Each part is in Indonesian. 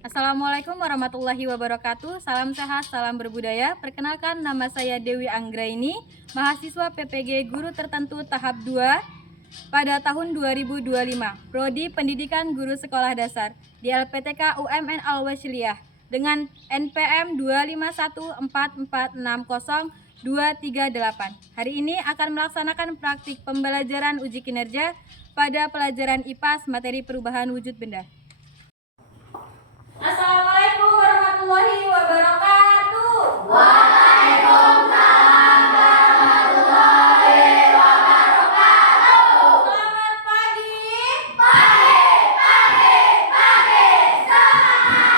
Assalamualaikum warahmatullahi wabarakatuh. Salam sehat, salam berbudaya. Perkenalkan, nama saya Dewi Anggraini, mahasiswa PPG Guru Tertentu tahap 2 pada tahun 2025, Prodi Pendidikan Guru Sekolah Dasar di LPTK UMN Al-Wasliyah dengan NPM 2514460 Hari ini akan melaksanakan praktik pembelajaran uji kinerja pada pelajaran IPAS materi perubahan wujud benda. Assalamualaikum warahmatullahi wabarakatuh. Waalaikumsalam warahmatullahi wabarakatuh. Selamat pagi. Pagi, semangat.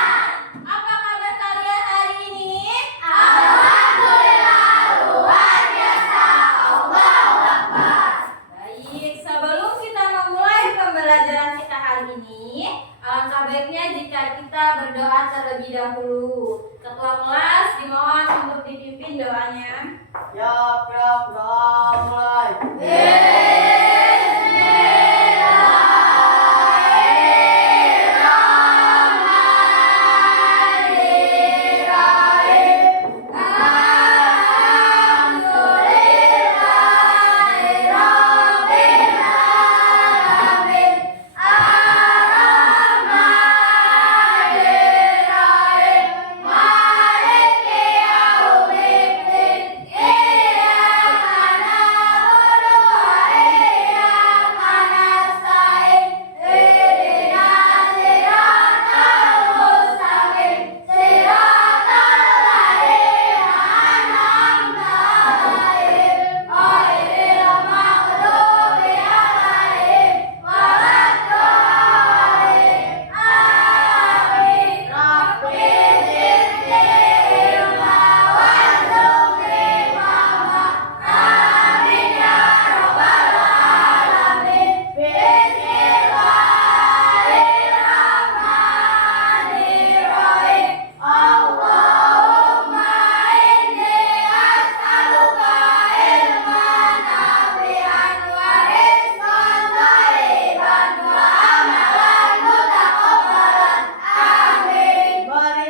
Apa kabar kalian hari ini? Alhamdulillah luar biasa. Allahu Akbar. Baik, sebelum kita memulai pembelajaran kita hari ini, alangkah baiknya jika kita berdoa terlebih dahulu. Ketua kelas dimohon untuk dipimpin doanya. Ya, doa mulai. Beri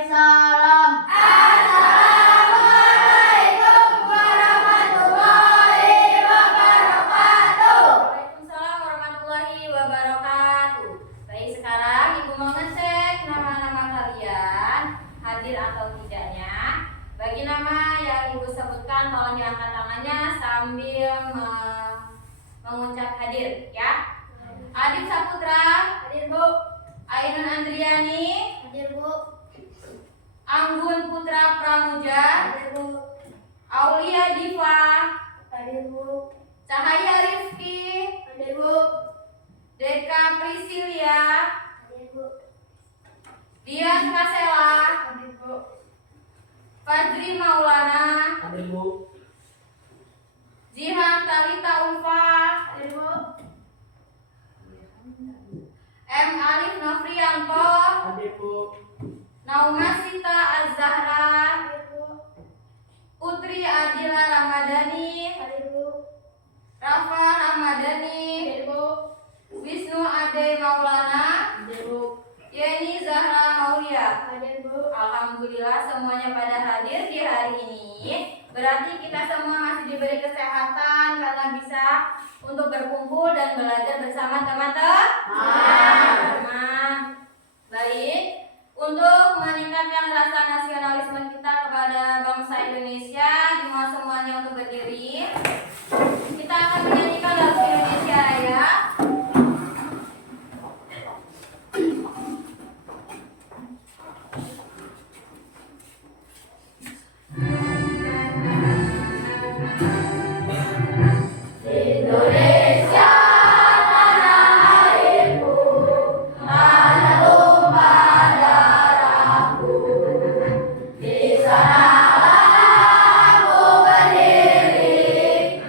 salam. Waalaikumsalam warahmatullahi wabarakatuh. Baik, sekarang Ibu mau ngecek nama-nama kalian hadir atau tidaknya. Bagi nama yang Ibu sebutkan, tolong diangkat tangannya sambil mengucap hadir, ya. Adit Saputra, hadir Bu. Ainun Andriani, Hadir Bu. Anggun Putra Pramuja, Hadir Bu. Aulia Diva, Hadir Bu. Cahaya Rifki, Hadir Bu. Deka Prisilia, Hadir Bu. Dian Kasela, Hadir Bu. Fadri Maulana, Hadir Bu. Jihan Talita Ulfa, Hadir Bu. M. Alif Nofrianto, Hadir Bu. Nauma Sita Az-Zahra, Hadir Bu. Putri Adila Ramadhani, Hadir Bu. Rafa Ramadhani, Hadir Bu. Wisnu Ade Maulana, Hadir Bu. Yeni Zahra Maulia. Hadir Bu. Alhamdulillah semuanya pada hadir di hari ini. Berarti kita semua masih diberi kesehatan karena bisa untuk berkumpul dan belajar bersama teman-teman. Baik, untuk meningkatkan rasa nasionalisme kita kepada bangsa Indonesia, dimohon semuanya untuk berdiri. Kita akan menyanyikan lagu Indonesia Raya. Indonesia tanah airku, tanah tumpah darahku. Di sana aku berdiri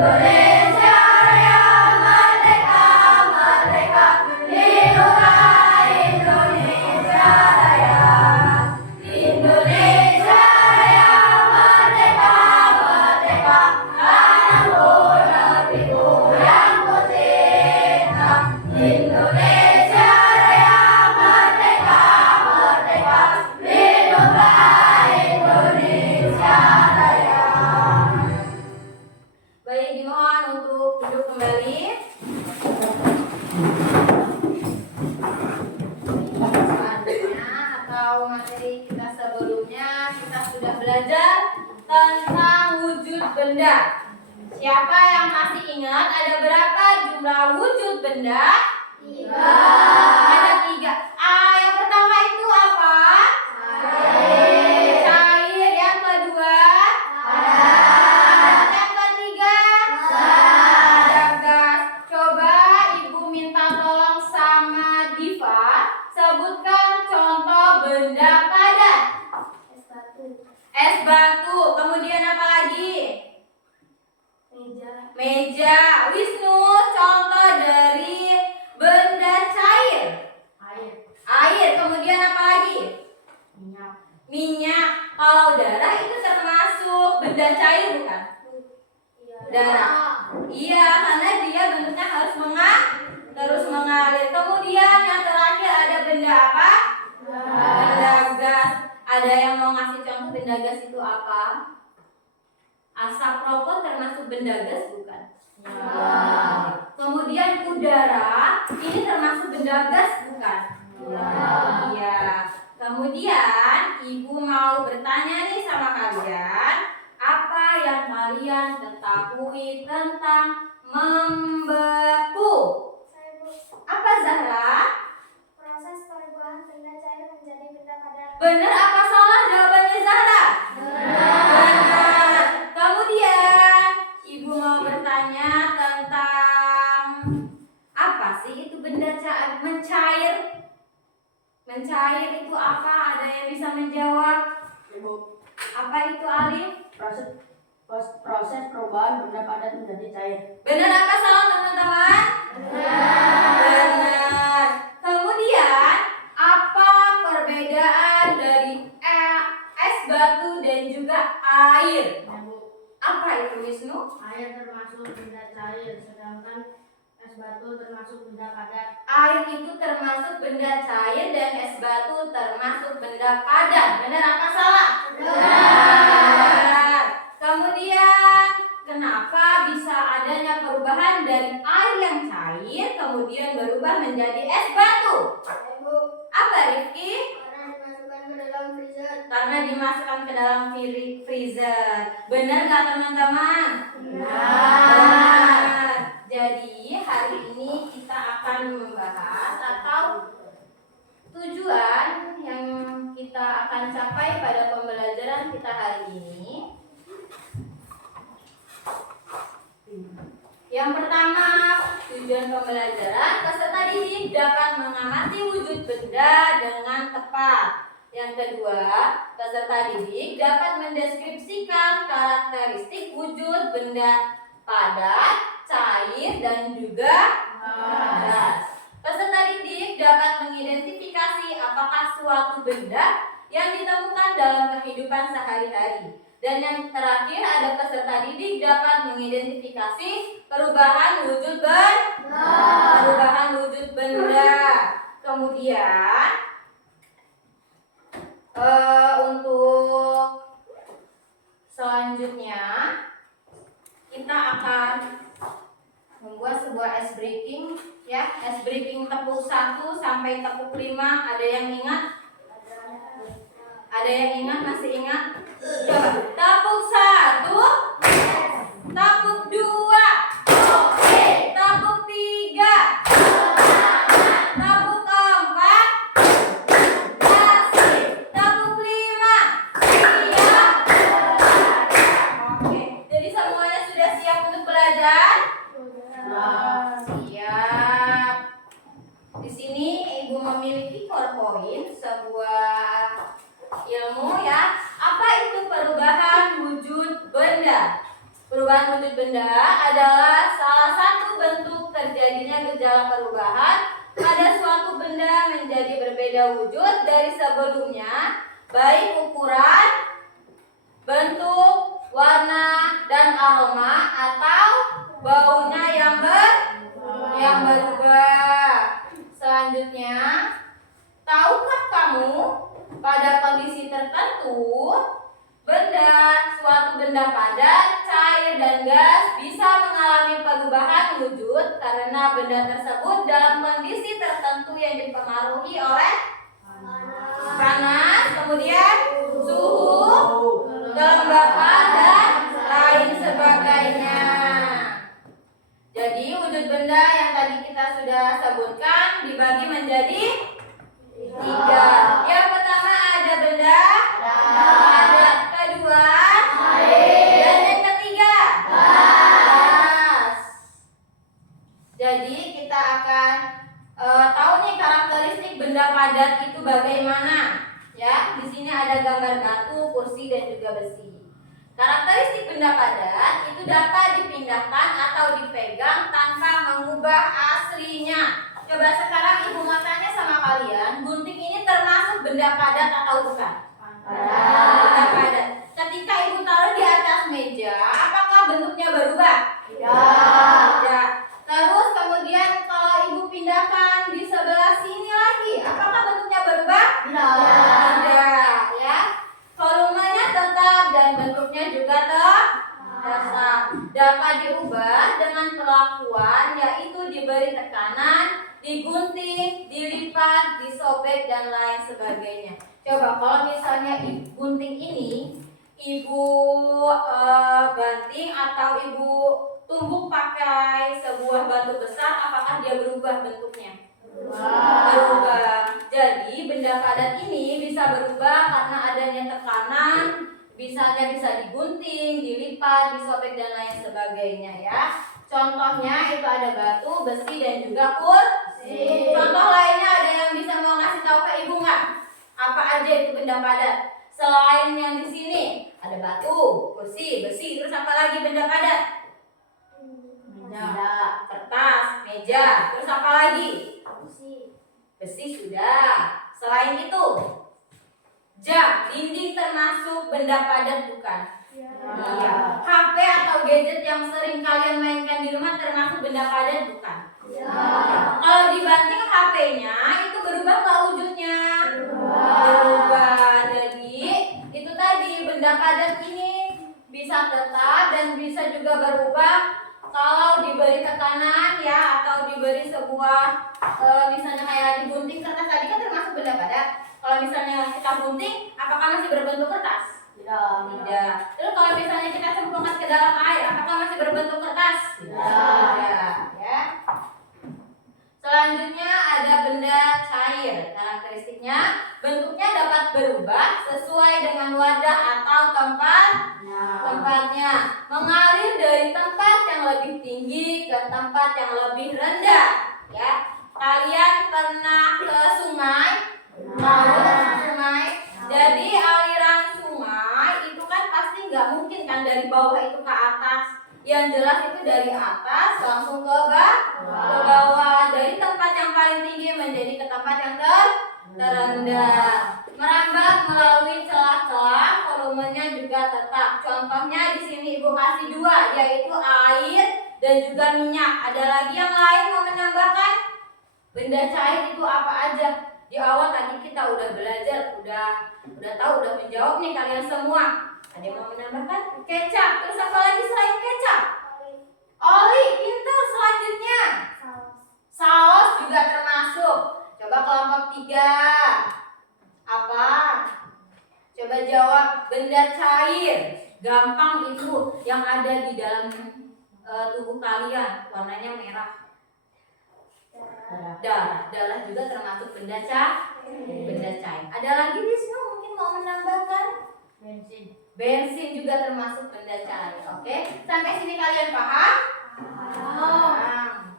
Indonesia Raya merdeka, merdeka, lindungilah Indonesia Raya. Indonesia Raya merdeka, merdeka, tanahku negeriku yang ku cinta. Indonesia Raya merdeka, merdeka, lindungilah Indonesia Raya. Baik, dimohon untuk duduk kembali. Selanjutnya atau materi kita sebelumnya kita sudah belajar tentang wujud benda. Siapa yang masih ingat ada berapa jumlah wujud benda? 3. Ada 3. Yang pertama itu apa? Cair. Yang kedua? Yang ketiga? Ada gas. Coba Ibu minta tolong sama Diva, sebutkan contoh benda padat. Es batu, Es batu. Kemudian apa lagi? meja, Meja. Wisnu, contoh dari benda cair. Air. Air. Kemudian apa lagi? Minyak. Minyak. Kalau darah itu termasuk benda cair bukan? Darah. Iya, karena dia bentuknya harus terus mengalir. Kemudian yang terakhir ada benda apa? Benda gas. Ada yang mau ngasih contoh benda gas itu apa? Asap rokok termasuk benda gas bukan? Kemudian udara ini termasuk benda gas bukan? Iya. Kemudian Ibu mau bertanya nih sama kalian, apa yang kalian ketahui tentang membeku? Saya Bu, Apa Zahra? proses perubahan benda cair menjadi benda padat. Benar apa salah jawabannya Zahra? Benar. Kemudian Ibu mau bertanya tentang apa sih itu benda mencair? Mencair itu apa? Ada yang bisa menjawab? Ibu. Apa itu Alif? Proses perubahan benda padat menjadi cair. Benar apa salah teman-teman? Benar. Kemudian apa perbedaan dari es batu dan juga air? Ibu. Apa itu Wisnu? Air termasuk benda cair, sedangkan es batu termasuk benda padat. Air itu termasuk benda cair dan es batu termasuk benda padat. Benar apa salah? Benar. Kemudian kenapa bisa adanya perubahan dari air yang cair kemudian berubah menjadi es batu? Bu, Apa Rifki? karena dimasukkan ke dalam freezer. Karena dimasukkan ke dalam freezer. Benar nggak teman-teman? Benar. Jadi hari ini kita akan membahas atau tujuan yang kita akan capai pada pembelajaran kita hari ini. Yang pertama, tujuan pembelajaran peserta didik dapat mengamati wujud benda dengan tepat. Yang kedua, peserta didik dapat mendeskripsikan karakteristik wujud benda padat, cair, dan juga gas. Peserta didik dapat mengidentifikasi apakah suatu benda yang ditemukan dalam kehidupan sehari-hari. Dan yang terakhir ada peserta didik dapat mengidentifikasi perubahan wujud benda. Kemudian untuk selanjutnya kita akan membuat sebuah ice breaking ya, ice breaking tepuk 1 sampai tepuk 5. Ada yang ingat? Ada yang ingat? Masih ingat? Coba. Tepuk 1, tepuk 2, tepuk 3, tepuk 4, tepuk 5. Siap? Oke. Jadi semuanya sudah siap untuk belajar? Siap. Di sini Ibu memiliki PowerPoint, sebuah ilmu ya. Apa itu perubahan wujud benda? Perubahan wujud benda adalah salah satu bentuk terjadinya gejala perubahan pada suatu benda menjadi berbeda wujud dari sebelumnya, baik ukuran, bentuk, warna, dan aroma atau baunya yang berubah. Selanjutnya, tahukah kamu pada kondisi tertentu suatu benda padat, cair, dan gas bisa mengalami perubahan wujud karena benda tersebut dalam kondisi tertentu yang dipengaruhi oleh panas, kemudian suhu, kelembapan, dan lain sebagainya. Jadi wujud benda yang tadi kita sudah sebutkan dibagi menjadi 3. Yang pertama ada benda padat, kedua dan yang ketiga gas. Jadi kita akan tahu nih karakteristik benda padat itu bagaimana. Ya, di sini ada gambar batu, kursi, dan juga besi. Karakteristik benda padat itu dapat dipindahkan atau dipegang tanpa mengubah aslinya. Coba sekarang ibu mau tanya sama kalian, gunting ini termasuk benda padat atau bukan? Benda padat. Ketika ibu taruh di atas meja, apakah bentuknya berubah? Tidak. Terus kemudian kalau ibu pindahkan di sebelah sini lagi, apakah bentuknya berubah? Tidak. Ya. Volumenya tetap dan bentuknya juga tetap. Dapat diubah dengan perlakuan, yaitu diberi tekanan, digunting, dilipat, disobek, dan lain sebagainya. Coba kalau misalnya gunting ini ibu banting atau ibu tumbuk pakai sebuah batu besar, apakah dia berubah bentuknya? Berubah. Jadi benda padat ini bisa berubah karena adanya tekanan, bisa digunting, dilipat, disobek, dan lain sebagainya ya. Contohnya itu ada batu, besi, dan juga kursi. Contoh lainnya ada yang bisa mau ngasih tahu ke ibu nggak? Apa aja itu benda padat? Selain yang di sini ada batu, kursi, besi, terus apa lagi benda padat? Meja, kertas, meja, terus apa lagi? Besi sudah. Selain itu, jam, dinding termasuk benda padat bukan? Iya. HP atau gadget yang sering kalian mainkan di rumah termasuk benda padat bukan? Kalau dibanting HP-nya itu berubah nggak wujudnya? Berubah. Jadi itu tadi benda padat ini bisa tetap dan bisa juga berubah kalau diberi tekanan ya, atau diberi sebuah misalnya kayak digunting kertas tadi kan termasuk benda padat. Kalau misalnya kita gunting, apakah masih berbentuk kertas? Tidak. Terus kalau misalnya kita cemplungkan ke dalam air, apakah masih berbentuk kertas? Tidak. Ya. Selanjutnya ada benda cair. Karakteristiknya bentuknya dapat berubah sesuai dengan wadah atau tempatnya. Mengalir dari tempat yang lebih tinggi ke tempat yang lebih rendah. Ya. Kalian pernah ke sungai? Sungai. Jadi aliran sungai itu kan pasti nggak mungkin kan dari bawah itu ke atas. Yang jelas itu dari atas langsung ke bawah. Dari tempat yang paling tinggi menjadi ke tempat yang terendah. Merambat melalui celah-celah, volumenya juga tetap. Contohnya di sini ibu kasih 2, yaitu air dan juga minyak. Ada lagi yang lain mau menambahkan? Benda cair itu apa aja? Di awal tadi kita udah belajar, udah tahu, udah menjawab nih kalian semua. Ada yang mau menambahkan? Kecap. Terus apa lagi selain kecap? Oli. Pintar. Selanjutnya saus juga termasuk. Coba kelompok 3. Apa? Coba jawab. Benda cair. Gampang itu yang ada di dalam tubuh kalian. Warnanya merah. Darah juga termasuk benda cair. Ada lagi Wisnu mungkin mau menambahkan? Bensin juga termasuk benda cair. Oke, sampai sini kalian paham? Paham.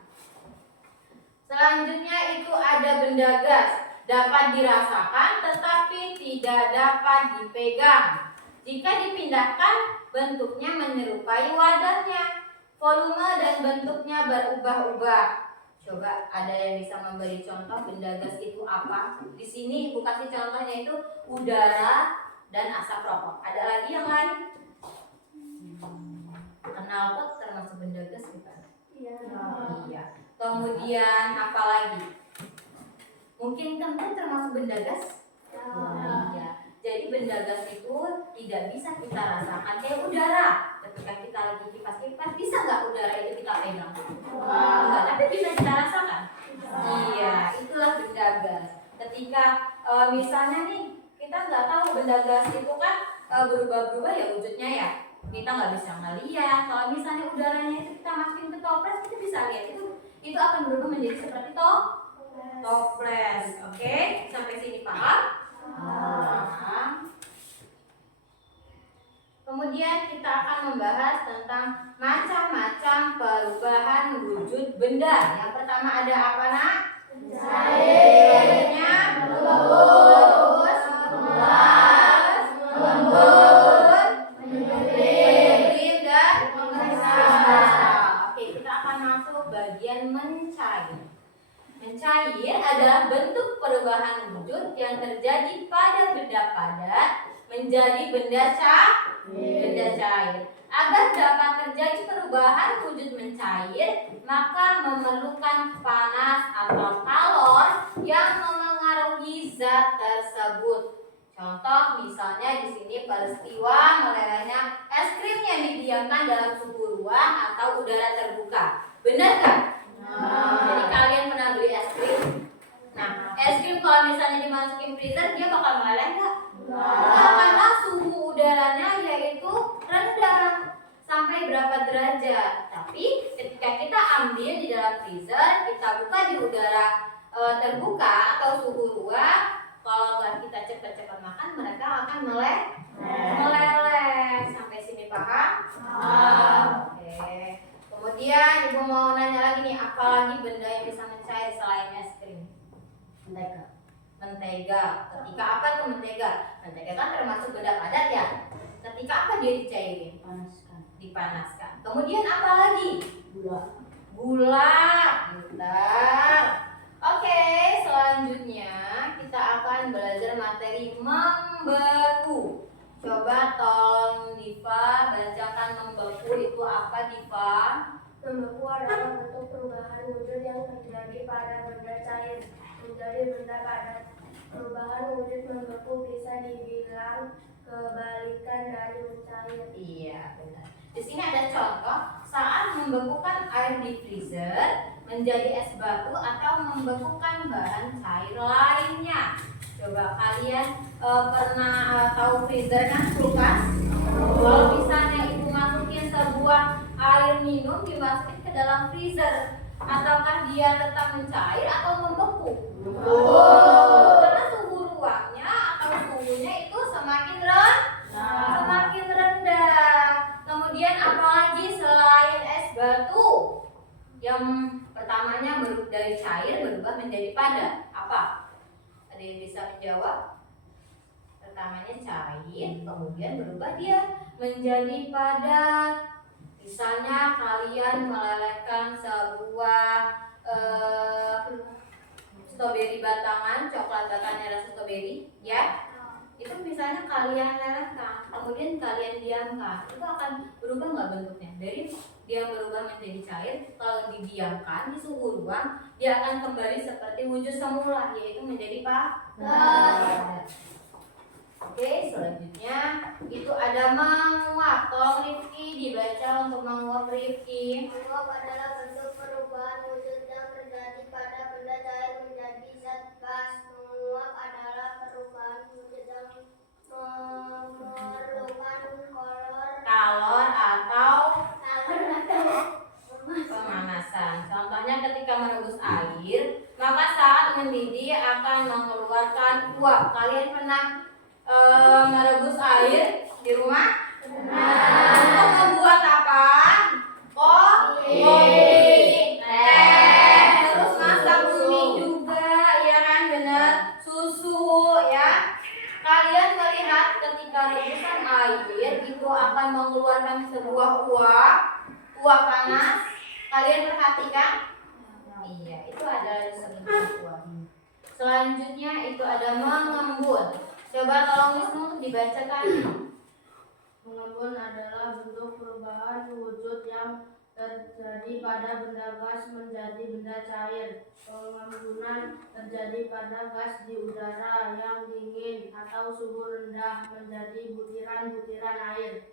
Selanjutnya itu ada benda gas. Dapat dirasakan tetapi tidak dapat dipegang. Jika dipindahkan bentuknya menyerupai wadahnya. Volume dan bentuknya berubah-ubah. Coba ada yang bisa memberi contoh benda gas itu apa? Di sini Ibu kasih contohnya itu udara dan asap rokok. Ada lagi yang lain? Knalpot termasuk benda gas bukan? Iya. Iya. Kemudian apa lagi? Mungkin kentang termasuk benda gas? Iya. Jadi benda gas itu tidak bisa kita rasakan kayak udara. Ketika kita lagi kipas-kipas, bisa nggak udara itu kita pegang? Enggak, tapi bisa kita rasakan. Iya, itulah benda gas. Ketika misalnya nih kita nggak tahu benda gas itu kan berubah-ubah ya wujudnya ya. Kita nggak bisa ngeliat. Kalau misalnya udaranya itu kita masukin ke toples, kita bisa lihat itu akan berubah menjadi seperti toples. Oke, sampai sini paham? Paham. Kemudian kita akan membahas tentang macam-macam perubahan wujud benda. Yang pertama ada apa, Nak? Selanjutnya terus meluas, membun, menyempit, dan membesar. Oke, kita akan masuk bagian mencair. Mencair adalah bentuk perubahan wujud yang terjadi pada benda padat menjadi benda cair. Agar dapat terjadi perubahan wujud mencair, maka memerlukan panas atau kalor yang memengaruhi zat tersebut. Contoh misalnya di sini peristiwa melelehnya es krim yang didiamkan dalam suhu ruang atau udara terbuka. Benar kan? Jadi kalian pernah beli es krim? Nah, es krim kalau misalnya dimasukin freezer dia bakal meleleh nggak? Karena suhu udaranya yaitu rendah sampai berapa derajat. Tapi ketika kita ambil di dalam freezer, kita buka di udara terbuka atau suhu ruang, kalau nggak kita cepat-cepat makan, mereka akan meleleh. Sampai sini paham? Oke. Kemudian Ibu mau nanya lagi nih, apa lagi benda yang bisa mencair selain es krim? Mentega. Ketika apa tuh mentega? Mentega kan termasuk benda padat ya. Ketika apa dia dicairin? Dipanaskan. Kemudian apa lagi? Gula. Bentar. Oke, selanjutnya kita akan belajar materi membeku. Coba tolong Diva bacakan membeku itu apa, Diva? Membeku adalah bentuk perubahan wujud yang terjadi pada benda cair menjadi benda padat. Perubahan wujud membeku bisa dibilang kebalikan dari mencair. Iya, benar. Di sini ada contoh saat membekukan air di freezer menjadi es batu atau membekukan bahan cair lainnya. Coba kalian pernah tahu freezer kan, kulkas? Kalau misalnya Ibu masukin sebuah air minum dimasukin ke dalam freezer, ataukah dia tetap mencair atau membeku? Karena suhu ruangnya atau suhunya itu semakin rendah. Kemudian apalagi selain es batu? Yang pertamanya dari cair berubah menjadi padat. Apa? Ada yang bisa menjawab? Pertamanya cair, kemudian berubah dia menjadi padat. Misalnya kalian melelehkan sebuah stroberi batangan, coklat batangannya rasa stroberi, ya. Itu misalnya kalian lelehkan, kemudian kalian diamkan, itu akan berubah nggak bentuknya? Dari dia berubah menjadi cair, kalau didiamkan di suhu ruang, dia akan kembali seperti wujud semula, yaitu menjadi padat. Oke, selanjutnya itu ada menguap. Tolong Rifki dibaca untuk menguap, Rifki. Menguap adalah bentuk perubahan wujud yang terjadi pada benda cair menjadi zat gas. Menguap adalah perubahan wujud yang memerlukan Kalor atau pemanasan. Contohnya ketika merebus air, maka saat mendidih akan mengeluarkan uap. Kalian pernah merebus air di rumah? Untuk membuat apa? Kopi, teh, terus masak mie juga, ya kan, benar, susu, ya. Kalian melihat ketika rebusan air itu akan mengeluarkan panas. Kalian perhatikan? Iya, itu adalah seni pengetahuan. Selanjutnya itu ada mengembun. Coba tolong Wisnu untuk dibacakan. Mengembun adalah bentuk perubahan wujud yang terjadi pada benda gas menjadi benda cair. Pengembunan terjadi pada gas di udara yang dingin atau suhu rendah menjadi butiran-butiran air.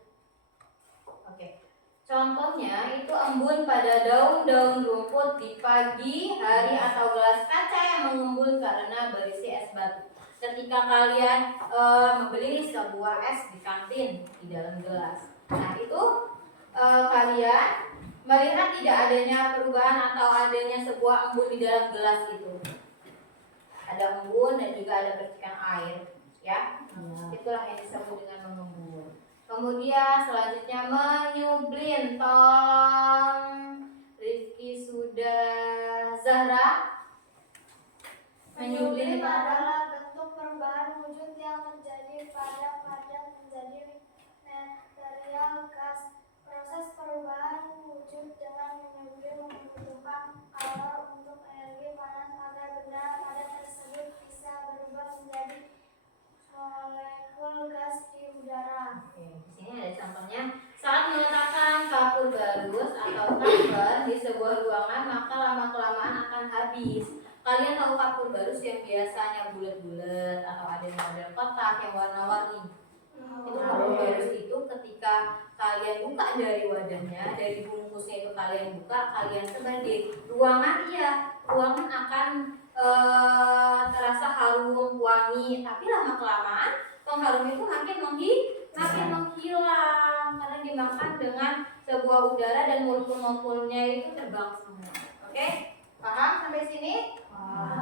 Oke. Contohnya itu embun pada daun-daun rumput di pagi hari atau gelas kaca yang mengembun karena berisi es batu. Ketika kalian membeli sebuah es di kantin di dalam gelas, nah itu kalian melihat tidak adanya perubahan atau adanya sebuah embun di dalam gelas itu. Ada embun dan juga ada percikan air, ya. Itulah yang disebut dengan mengembun. Kemudian selanjutnya menyublin. Tolong Rizky sudah Zahra. Menyublin adalah bentuk perubahan wujud yang terjadi pada padat menjadi material gas. Proses perubahan wujud dengan menyublim membutuhkan kalor untuk energi panas agar benda padat tersebut bisa berubah menjadi molekul gas di udara. Oke, di sini ada contohnya. Saat meletakkan kapur barus atau cover di sebuah ruangan, maka lama-kelamaan akan habis. Kalian tahu kapur barus yang biasanya bulat-bulat atau ada model kotak yang warna-warni. Itu kapur barus itu ketika kalian buka dari wadahnya, dari bungkusnya itu kalian buka, kalian sebar di ruangan, ruangan akan terasa harum, wangi, tapi lama-kelamaan pengharum itu makin menghilang karena dimakan dengan sebuah udara dan molekul-molekulnya itu terbang semua. Oke? Paham sampai sini?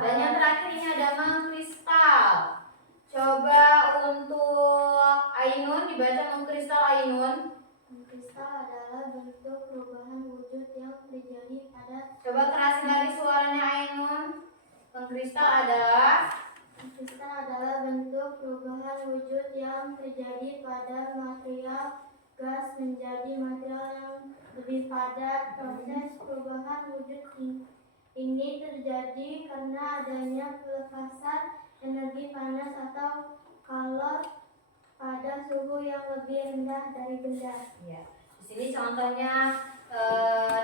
Dan yang terakhir ini ada mengkristal. Coba untuk Ainun dibaca mengkristal Ainun. Kristal adalah bentuk perubahan wujud yang terjadi pada Coba kerasin lagi suaranya Ainun. Mengkristal adalah bentuk perubahan wujud yang terjadi pada material gas menjadi material yang lebih padat. Proses perubahan wujud ini terjadi karena adanya pelepasan energi panas atau kalor pada suhu yang lebih rendah dari benda. ya. Di sini contohnya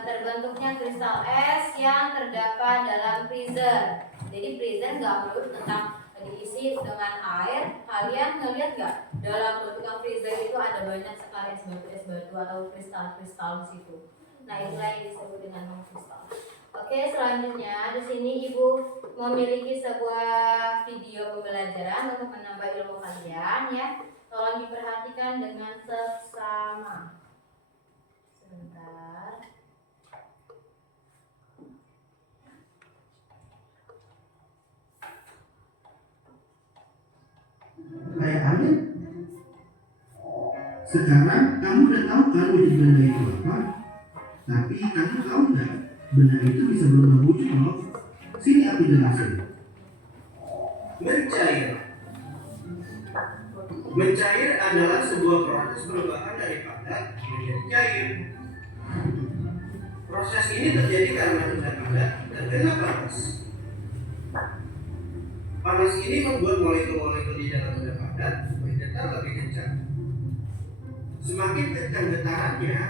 terbentuknya kristal es yang terdapat dalam freezer. Jadi freezer nggak melulu tentang diisi dengan air. Kalian ngeliat nggak dalam bentukan freezer itu ada banyak sekali es batu atau kristal-kristal di situ. Nah itulah yang disebut dengan mengkristal. Oke, selanjutnya di sini Ibu memiliki sebuah video pembelajaran untuk menambah ilmu kalian, ya. Tolong diperhatikan dengan seksama. Sebentar. Kayak angin. Sekarang kamu udah tahu kan wujud benda itu apa? Tapi kamu tahu nggak benda itu bisa berubah wujud loh? Sini aku jelasin. Mencair. Mencair adalah sebuah proses perubahan dari padat menjadi cair. Proses ini terjadi karena benda padat terkena panas. Panas ini membuat molekul-molekul di dalam benda padat bergetar lebih kencang. Semakin kencang getarannya,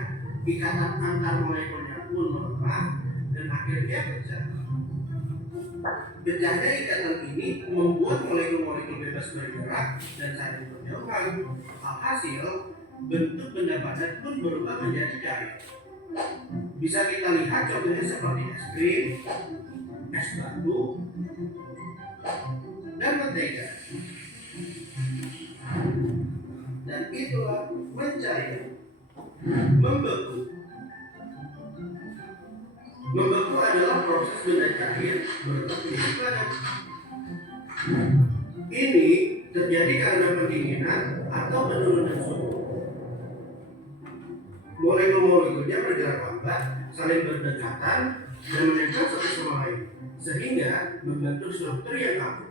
ikatan antar molekulnya pun melemah dan akhirnya pecah. Pecahnya ikatan ini membuat molekul-molekul bebas bergerak dan saling berjauhan. Alhasil, bentuk benda padat pun berubah menjadi cair. Bisa kita lihat contohnya seperti es krim, es batu, dan mentega. Dan itulah mencair, membeku. Membeku adalah proses benda cair berubah menjadi padat. Ini terjadi karena pendinginan atau penurunan suhu. Molekul-molekulnya bergerak lambat, saling berdekatan, dan menempel satu sama lain, sehingga membentuk struktur yang kaku.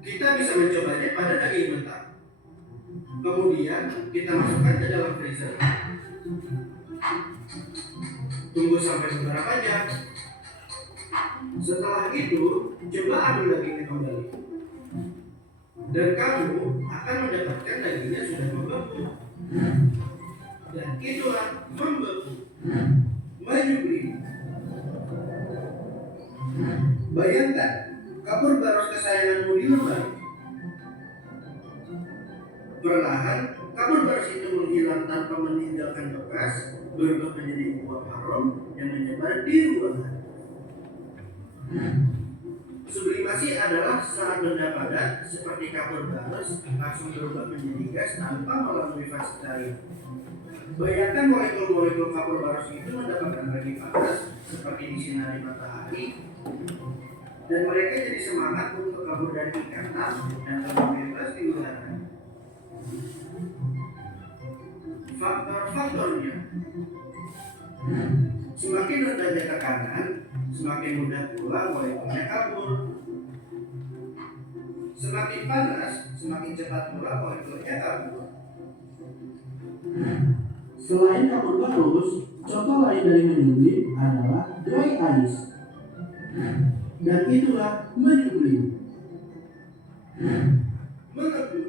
Kita bisa mencobanya pada daging mentah. Kemudian kita masukkan ke dalam freezer. Tunggu sampai seberapa jam. Setelah itu, coba aduk dagingnya kembali. Dan kamu akan mendapatkan dagingnya sudah membeku. Dan itulah membeku. Maju beli. Bayangkan, kapur baros kesayanganmu di lemari. Perlahan, kapur baros itu menghilang tanpa meninggalkan bekas, berubah menjadi uap harum yang menyebar di ruangan. Sublimasi adalah saat benda padat seperti kapur baros langsung berubah menjadi gas tanpa melalui fase cair. Bayangkan molekul-molekul kapur baros itu mendapatkan energi panas seperti disinari matahari, dan mereka jadi semangat untuk kabur dari ikatan dan terbang bebas di udara. Faktor-faktornya: semakin rendahnya tekanan, semakin mudah pula molekulnya kabur. Semakin panas, semakin cepat pula molekulnya kabur. Selain kapur baros, contoh lain dari menyublim adalah dry ice. Dan itulah menyublim. Mengepul.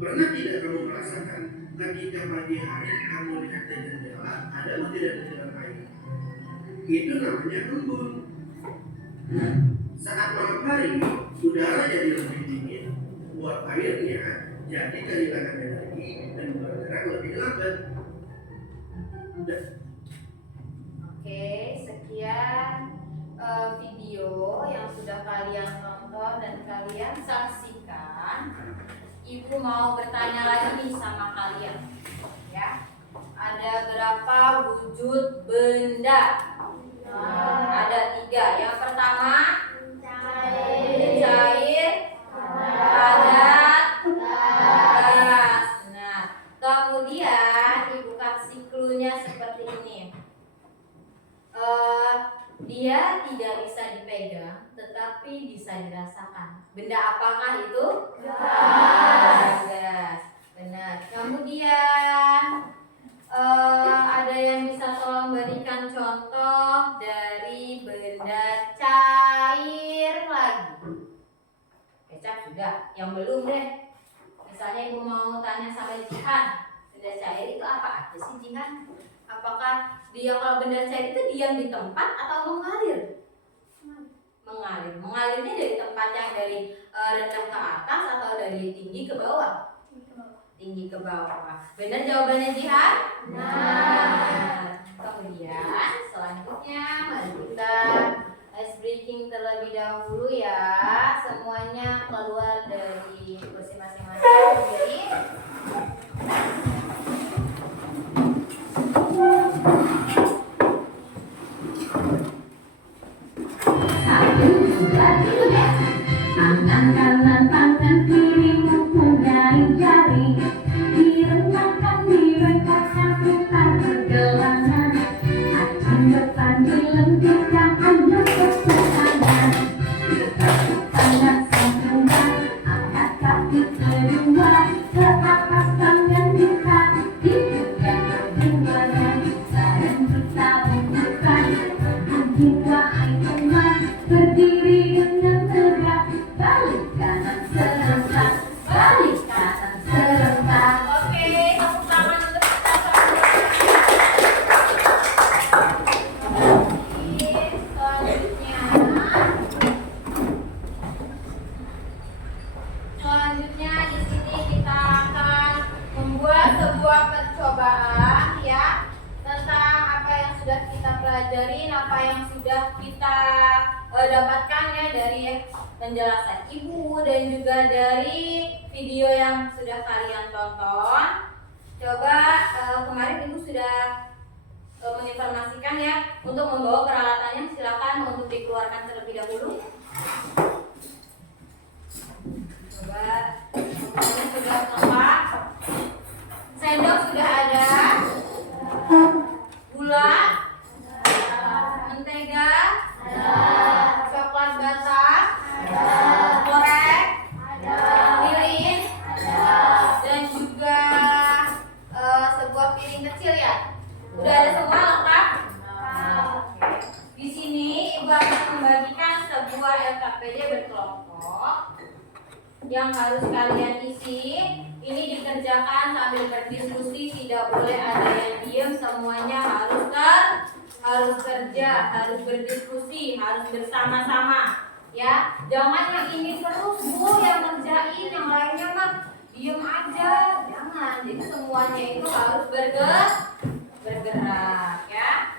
Pernah tidak kamu merasakan ketika pagi hari kamu lihat dari jendela ada atau tidak butiran air? Itu namanya embun. Saat malam hari udara jadi lebih dingin, uap airnya jadi kehilangan energi dan bergerak lebih lambat. Oke, sekian video yang sudah kalian tonton dan kalian saksikan. Ibu mau bertanya lagi nih sama kalian, ya. Ada berapa wujud benda? Ada 3. Yang pertama cair, padat, gas. Nah, kemudian ibu kasih clue-nya seperti ini. Dia tidak bisa dipegang, tetapi bisa dirasakan. Benda apakah itu? Gas. Benar. Kemudian ada yang bisa tolong berikan contoh dari benda cair lagi? Kecap sudah. Yang belum deh. Misalnya ibu mau tanya sama Jihan, benda cair itu apa aja sih Jihan? Apakah dia kalau benda cair itu diam di tempat atau mengalir? Mengalir. Mengalirnya dari tempat yang dari rendah ke atas atau dari tinggi ke bawah? Tinggi ke bawah. Benar jawabannya Jihan? Nah, kemudian selanjutnya mari kita ice breaking terlebih dahulu ya. Semuanya keluar dari kursi masing-masing berdiri. Tangan kanan, tangan kiri mempunyai jari. Direntangkan, direngkakkan, putar pergelangan. Acung depan dilengkitkan, anda tepuk tangan. Tepuk tangan sempurna, angkat kaki kedua. Ke atas tangan kita, dibuka keduanya. Bareng kita bukan, anjing wahai teman. Berdiri dengan tegak, balik kanan serentak, balik kanan serentak. Oke, tepuk tangan untuk kita semua. Oke, selanjutnya di sini kita akan membuat sebuah percobaan ya tentang apa yang sudah kita pelajari, apa yang sudah kita dapatkan ya dari penjelasan ibu dan juga dari video yang sudah kalian tonton. Coba kemarin ibu sudah menginformasikan ya untuk membawa peralatannya, silakan untuk dikeluarkan terlebih dahulu. Coba semuanya sudah lengkap, sendok sudah ada, gula, mentega, coklat bata, korek, lilin, dan juga sebuah piring kecil ya. Udah ada semua lengkap? Oke. Di sini Ibu akan membagikan sebuah LKPD berkelompok yang harus kalian isi. Ini dikerjakan sambil berdiskusi, tidak boleh ada yang diem, semuanya harus kerja, harus berdiskusi, harus bersama-sama. Ya, jangan yang ini terus Bu yang ngerjain, yang lainnya mah diem aja, jangan. Jadi semuanya itu harus bergerak ya.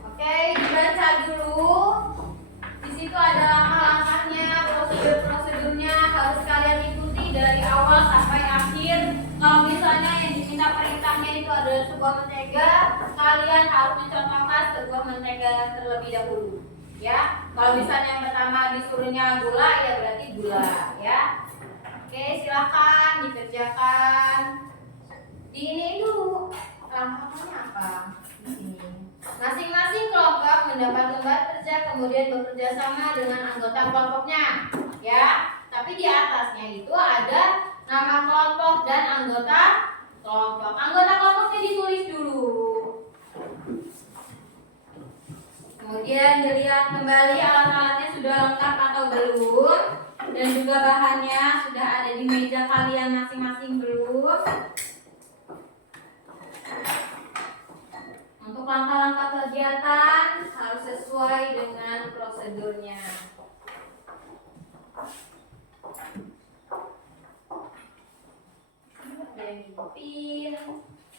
Oke, dibaca dulu. Di situ ada langkah-langkahnya, prosedur-prosedurnya harus kalian ikuti dari awal sampai akhir. Kalau misalnya yang diminta perintahnya itu adalah sebuah mentega, kalian harus mencontohkan sebuah mentega terlebih dahulu. Ya, kalau misalnya yang pertama disuruhnya gula, ya berarti gula. Ya, oke, silakan dikerjakan. Di ini dulu langkah-langkahnya apa? Di sini. Masing-masing kelompok mendapat lembar kerja, kemudian bekerja sama dengan anggota kelompoknya. Ya, tapi di atasnya itu ada nama kelompok dan anggota kelompok. Anggota kelompoknya ditulis dulu. Kemudian dilihat kembali alat-alatnya sudah lengkap atau belum, dan juga bahannya sudah ada di meja kalian masing-masing belum. Untuk langkah-langkah kegiatan harus sesuai dengan prosedurnya. Ada yang dipin,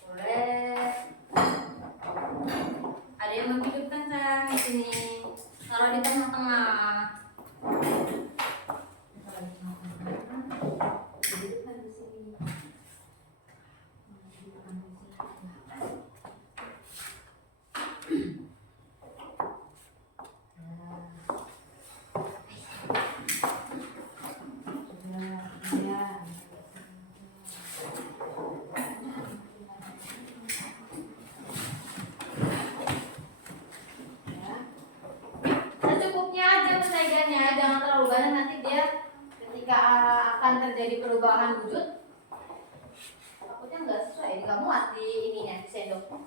boleh. Ada yang menghidupkan sayang di sini. Taruh di tengah-tengah. Hidupkan di sini. Secukupnya aja menteganya, jangan terlalu banyak, nanti dia ketika akan terjadi perubahan wujud takutnya nggak sesuai, nggak muat di ininya, di sendoknya.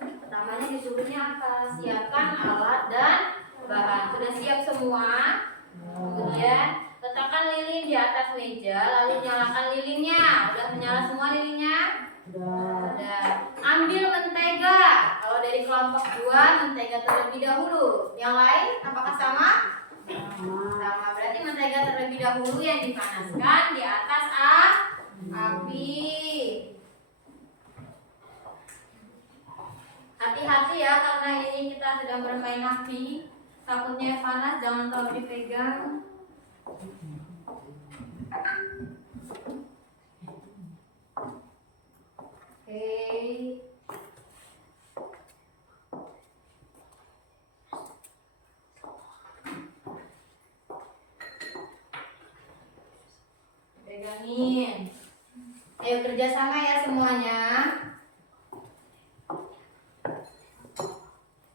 Pertamanya disuruhnya apa? Siapkan alat dan bahan. Sudah siap semua? Kemudian letakkan lilin di atas meja, lalu nyalakan lilinnya. Udah menyala semua lilinnya? Sudah. Ambil mentega. Kalau dari kelompok 2, mentega terlebih dahulu. Yang lain apakah sama? Sama. Berarti mentega terlebih dahulu yang dipanaskan di atas api. Hati-hati ya, karena ini kita sedang bermain api. Takutnya panas, jangan terlalu dipegang. Oke. Pegangin. Ayo kerjasama ya semuanya.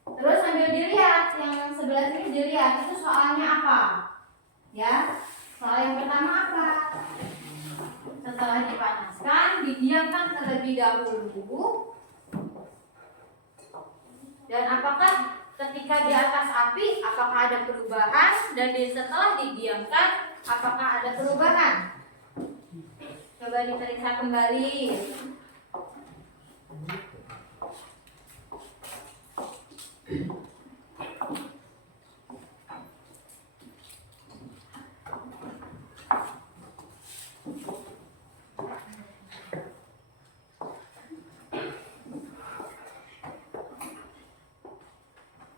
Terus sambil dilihat, yang sebelah sini dilihat itu soalnya apa? Ya, soal yang pertama apa? Setelah dipanaskan, didiamkan terlebih dahulu. Dan apakah ketika di atas api, apakah ada perubahan? Dan setelah didiamkan, apakah ada perubahan? Coba diperiksa kembali.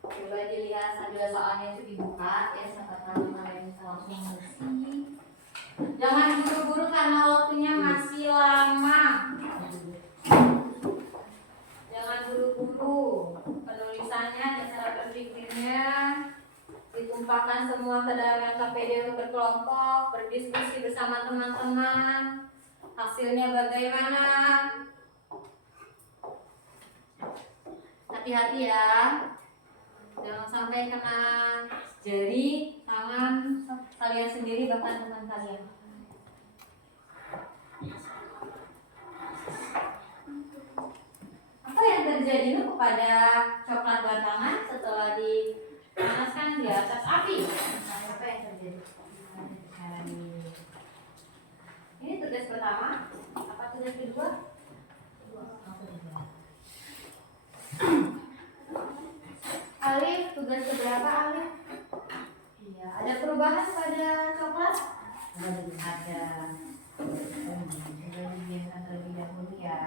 Coba dilihat sambil soalnya itu dibuka ya, sampai tahu kalian bisa langsung ngisi. Jangan buru-buru karena waktunya masih lama. Jangan buru-buru. Penulisannya dan cara berpikirnya ditumpuk Lupakan semua kedatangan KPD untuk berkelompok, berdiskusi bersama teman-teman. Hasilnya bagaimana? Hati-hati ya, jangan sampai kena jari, tangan kalian sendiri bahkan teman kalian. Apa yang terjadi kepada coklat batangan setelah dipanaskan di atas api? Apa yang terjadi? Ini tugas pertama. Apa tugas kedua? Alif, tugas keberapa Alif? Iya, ada perubahan pada coklat? Ada. Coba dibiarkan terlebih dahulu ya.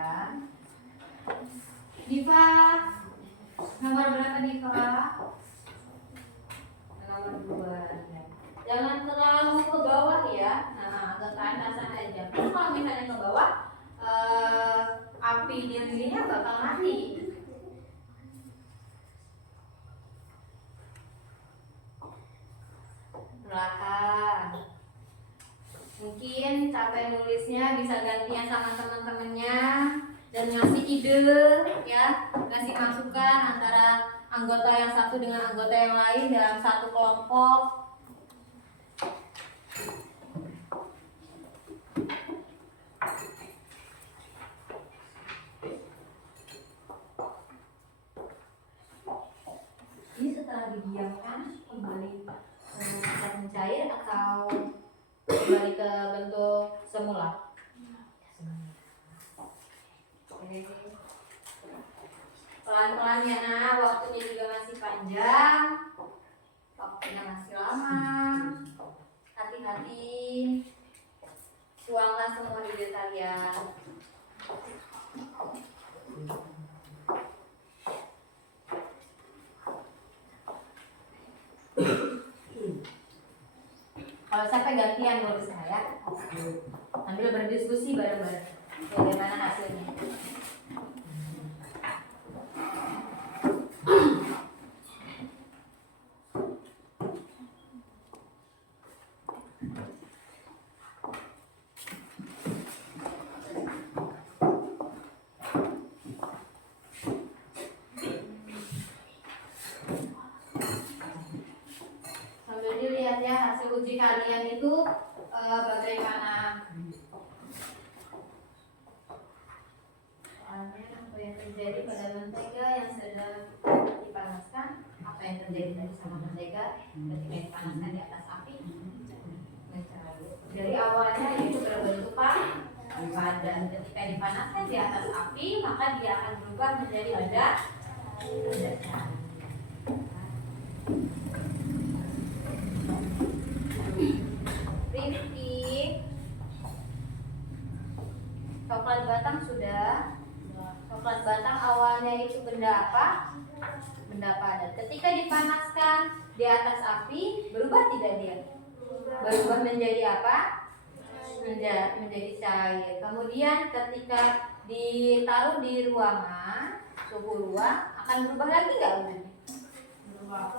Diva, nomor berapa Diva? Nomor 2 ya. Jangan terlalu ke bawah ya. Nah, agak ke atasan aja. Karena kalau misalnya ke bawah, api di lilinnya bakal mati. Perlahan. Mungkin capek nulisnya bisa gantian sama teman-temannya dan ngasih ide ya, ngasih masukan antara anggota yang satu dengan anggota yang lain dalam satu kelompok. Ini setelah didiamkan kembali mencair atau kembali ke bentuk semula? Pelan-pelan ya nah, waktunya juga masih panjang, waktunya masih lama. Hati-hati, tuanglah semua ide kalian. Kalau sampai gantian nulis saya, sambil berdiskusi bareng-bareng bagaimana hasilnya. Sambil dilihat ya hasil uji kalian itu bagaimana. Apa yang terjadi pada mentega yang sedang dipanaskan? Apa yang terjadi tadi sama mentega ketika dipanaskan di atas api? Dari awalnya yaitu berbentuk padat. Ketika dipanaskan di atas api, maka dia akan berubah menjadi padat. Rifki, coklat batang sudah. Coklat batang awalnya itu benda apa? Benda padat. Ketika dipanaskan di atas api, berubah tidak dia? Berubah menjadi apa? Menjadi cair. Kemudian ketika ditaruh di ruangan, suhu ruang, akan berubah lagi nggak wujudnya?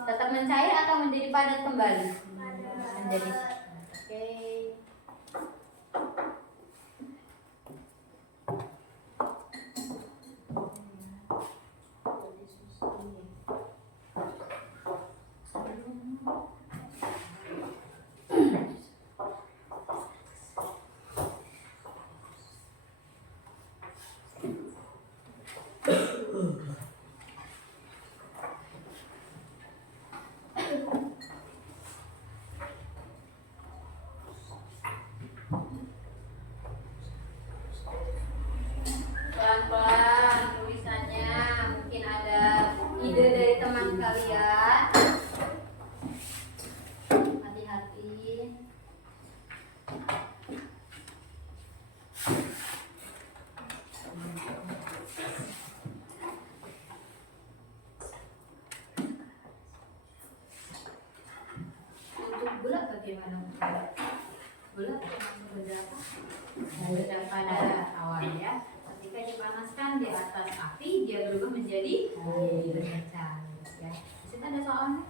Tetap mencair atau menjadi padat kembali? Menjadi. Oke. Pelan-pelan tulisannya, mungkin ada ide dari teman kalian. Hati-hati. Untuk gula bagaimana? Gula termasuk benda apa? Benda padat awalnya. Ketika dipanaskan di atas api, dia berubah menjadi benda cair. Ya. Di situ ada soalnya.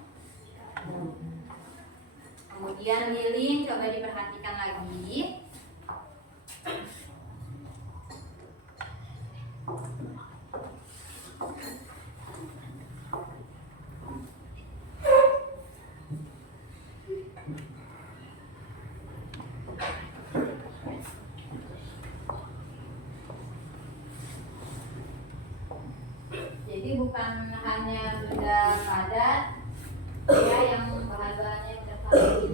Kemudian lilin coba diperhatikan lagi. Jadi bukan hanya benda padat ya yang bahan-bahannya terkait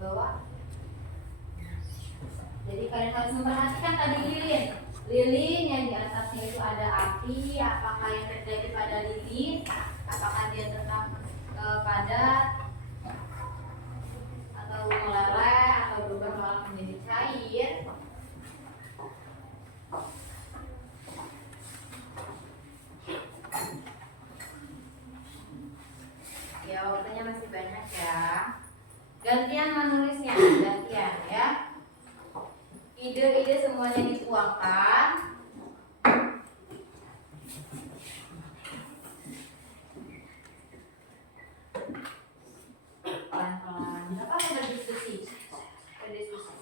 bawah. Jadi kalian harus memperhatikan tadi lilin. Lilin yang di atasnya itu ada api, apakah yang terjadi pada lilin? Apakah dia tetap padat atau meleleh atau berubah malah menjadi cair? Ya, waktunya masih banyak ya. Gantian menulisnya, gantian ya. Ide-ide semuanya dituangkan. Pelan-pelan. Apa berdiskusi? Berdiskusi.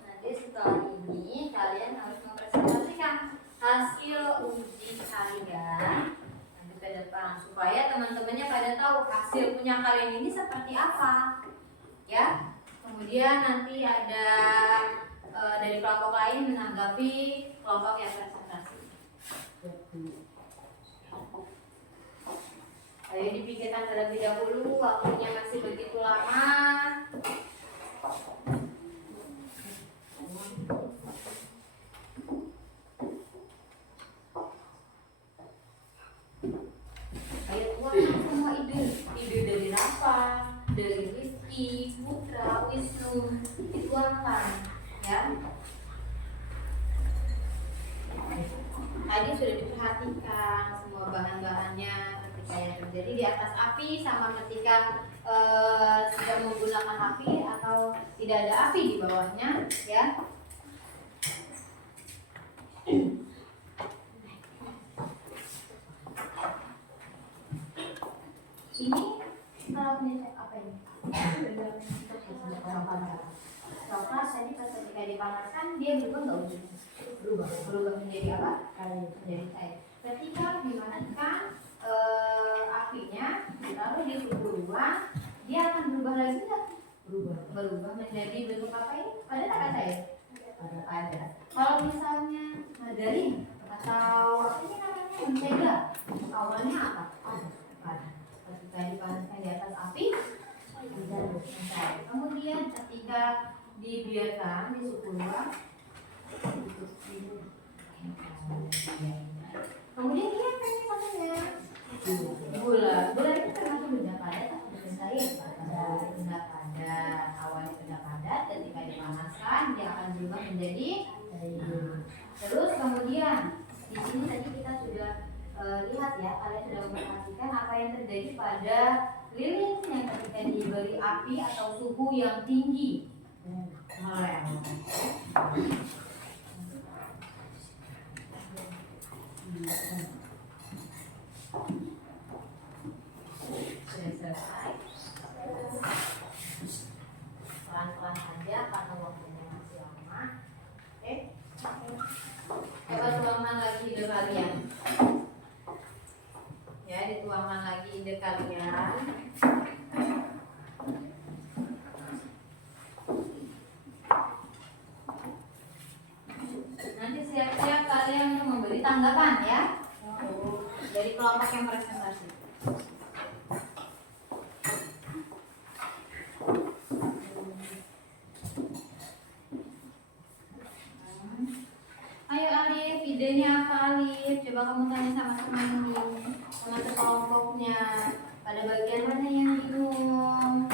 Nanti setelah ini kalian harus mempresentasikan hasil uji kalian nanti ke depan supaya teman-temannya pada tahu hasil punya kalian ini seperti apa ya. Kemudian nanti ada dari kelompok lain menanggapi kelompok yang presentasi. Ayo dipikirkan terlebih dahulu, waktunya masih begitu lama. Ayo tuangkan semua ide dari Rafa, dari Rizky, Putra, Wisnu, dituangkan ya. Tadi sudah diperhatikan semua bahan-bahannya ketika yang terjadi di atas api sama ketika tidak menggunakan api atau tidak ada api di bawahnya ya. Ini kalau apa ini? Coklat tadi pas ketika dipanaskan dia berubah nggak ujungnya? Berubah menjadi apa? Menjadi cair. Ketika dimanaskan apinya lalu di suhu ruang dia akan berubah lagi nggak? Berubah menjadi bentuk apa ini? Padat apa cair? Padat. Kalau misalnya margarin atau apa ini namanya mentega, awalnya apa? Padat. Ketika dipanaskan di atas api mencair. Kemudian ketika dibiarkan di suhu ruang kemudian dia apa ini namanya? Gula itu termasuk benda padat atau benda cair? Benda padat. Awalnya benda padat, ketika dipanaskan dia akan berubah menjadi cair. Terus kemudian di sini tadi kita sudah lihat ya, kalian sudah memperhatikan apa yang terjadi pada lilin yang ketika diberi api atau suhu yang tinggi meleleh. Sudah selesai. Pelan-pelan saja karena waktunya masih lama. Oke. Coba tuangkan lagi ide kalian. Ya, dituangkan lagi ide kalian. Nanti siap-siap kalian untuk memberi tanggapan ya dari kelompok yang presentasi. Ayo Alif, idenya apa Alif? Coba kamu tanya sama temanmu, sama sekelompoknya. Pada bagian mana yang bingung?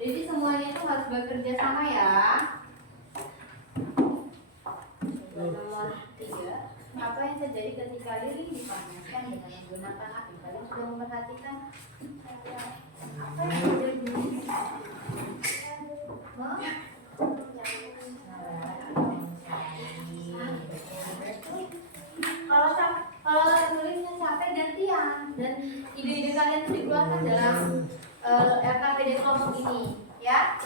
Jadi semuanya itu harus bekerja sama ya. Nomor 3, apa yang terjadi ketika lilin dipanaskan dengan menggunakan api? Kalian sudah memperhatikan apa yang terjadi? Kalau tulis dalam LKPD kelompok ini, ya.